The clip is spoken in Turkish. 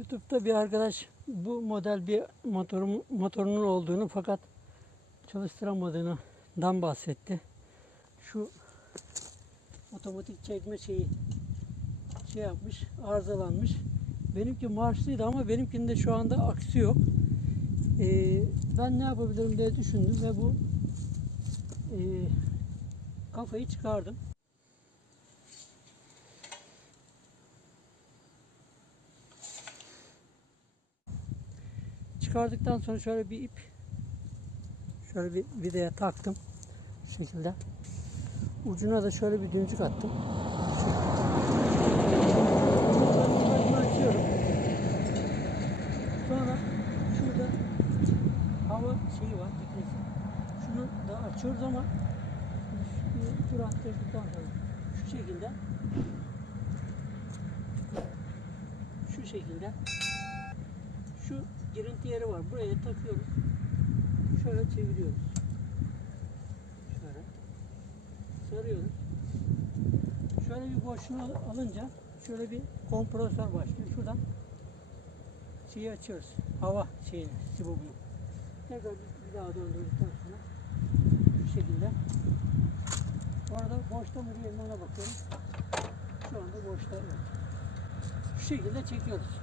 YouTube'da bir arkadaş bu model bir motorun, motorunun olduğunu fakat çalıştıramadığından bahsetti. Şu otomatik çekme şeyi şey yapmış, arızalanmış. Benimki marşlıydı ama benimkinde şu anda aksi yok. Ee, ben ne yapabilirim diye düşündüm ve bu e, kafayı çıkardım. Çıkardıktan sonra şöyle bir ip şöyle bir vidaya taktım şu şekilde. Ucuna da şöyle bir düğümcük attım. Sonra şurada hava şeyi var. Şunu da açıyoruz ama tur attırdıktan sonra şu şekilde şu şekilde şu girinti yeri var. Buraya takıyoruz. Şöyle çeviriyoruz. Şöyle. Sarıyoruz. Şöyle bir boşluğu al- alınca şöyle bir kompresör başlıyor. Şuradan şeyi açıyoruz. Hava şeyini, sibobunu. Tekrar bir daha döndürdükten sonra şu şekilde. Bu arada boşta mı mi ona bakıyorum. Şu anda boşta yok. Şu şekilde çekiyoruz.